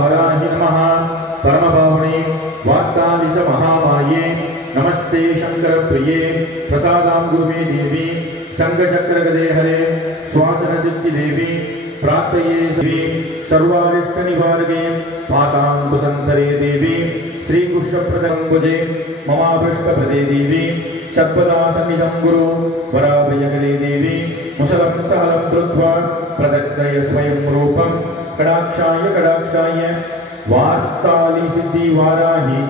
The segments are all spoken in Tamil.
वाराहि नमः परमपावने वाक्तानि च महामाये नमस्ते शंकर प्रिये प्रसादां गुरुमे देवी संघचक्रगदे हरे श्वासन सिद्धि देवी प्रार्थये श्री सर्वारिष्ट निवारके पाशांकुशंतरे देवी श्रीकृष्णप्रदंबुजे ममाभृष्टप्रदे देवी सर्वदा सन्निधं गुरु वराभयगले देवी मुसलं सहलं धृत्वा प्रदक्षय स्वयं रूपं कडाक्षाय वार्ताली सिद्धि वाराहि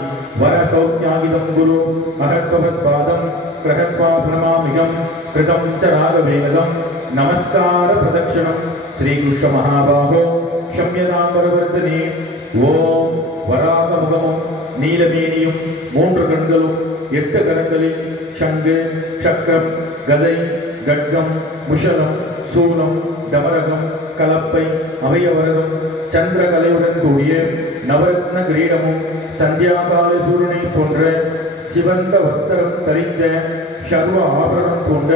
वरसौख्यागिदं गुरु अहत्वत्पादं प्रहत्वा प्रणमामिगं कृतं च राघवेनदं नमस्कार प्रदक्षिणं श्रीकृष्ण महाबाहो क्षम्यताम्बरवर्धने ओम वरागमुगमुं नीलमेनियुं मूன்று கண்களும் எட்டு கரங்களில் சங்கு சக்கரம் கதை கட்கம் முஷலம் சூலம் டமரகம் கலப்பை அவையவரதும் சந்திரகலையுடன் கூடிய நவரத்ன கிரீடமும் சந்தியாகால சூரனை போன்ற சிவந்த வஸ்திரம் தரித்த சர்வ ஆபரணம் போன்ற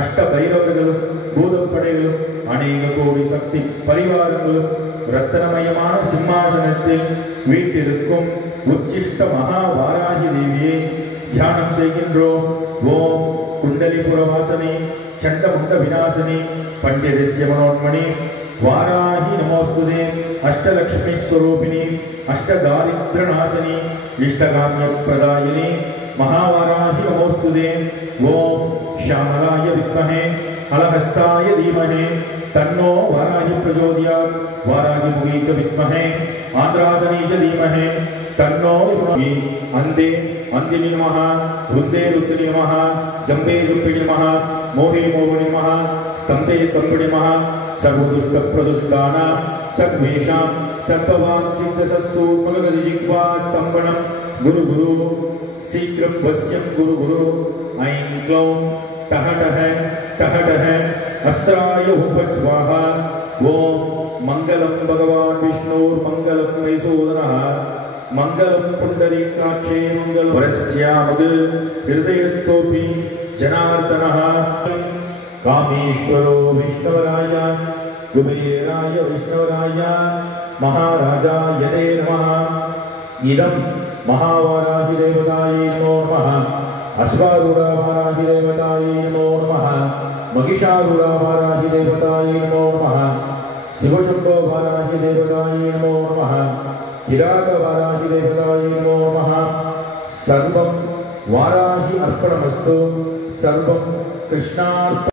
அஷ்ட பைரவர்களும் பூதப்படைகளும் அநேக கோடி சக்தி பரிவாரங்களும் ரத்தனமயமான சிம்மாசனத்தில் வீட்டிற்கும் உச்சிஷ்ட மகா வாராகி தேவியை தியானம் செய்கின்றோம். ஓம் குண்டலிபுரவாசனே சண்டமுண்ட விநாசனே பண்டிதஸ்ய மனோன்மணி वाराहि नमोस्तुते अष्टलक्ष्मी स्वरूपिणी अष्टदारिद्र्यनाशिनी इष्टकाम्यप्रदायिनी महावाराहि नमोस्तुते ओम श्यामलाय विद्महे अलहस्ताय धीमहि तन्नो वाराहि प्रचोदयात् वाराहि मुखे च विद्महे आन्द्रासने च धीमहि तन्नो विद्महे अन्धे अन्दिनि नमः रुद्रे रुद्रिनि नमः जम्बे जुम्बिनि नमः मोहे मोहिनि नमः स्तम्भे स्तम्भिनि नमः सर्वदुष्ट प्रदुष्टानां सर्वेषां सर्ववाक्सिद्धसस्सूर्मलगदिजिह्वा स्तम्भनं गुरु गुरु शीघ्रं वश्यं गुरु गुरु ऐं क्लौं टः टः टः टः अस्त्राय हुपट् स्वाहा ओम मंगलं भगवान् विष्णुर्मंगलं महीसूदनः मंगलं पुंडरीकाक्षे मंगलं वरस्यामुद् हृदयस्थोऽपि जनार्दनः कामेश्वरो विष्णुराय कुबेराय विष्णुराय महाराजाय ते नमः इदं महावाराहि देवतायै नमो नमः अश्वारूढा वाराहि देवतायै नमो नमः महिषारूढा वाराहि देवतायै नमो नमः शिवशम्भो वाराहि देवतायै नमो नमः किरात वाराहि देवतायै नमो नमः सर्वं वाराहि अर्पणमस्तु सर्वं कृष्णार्पणमस्तु।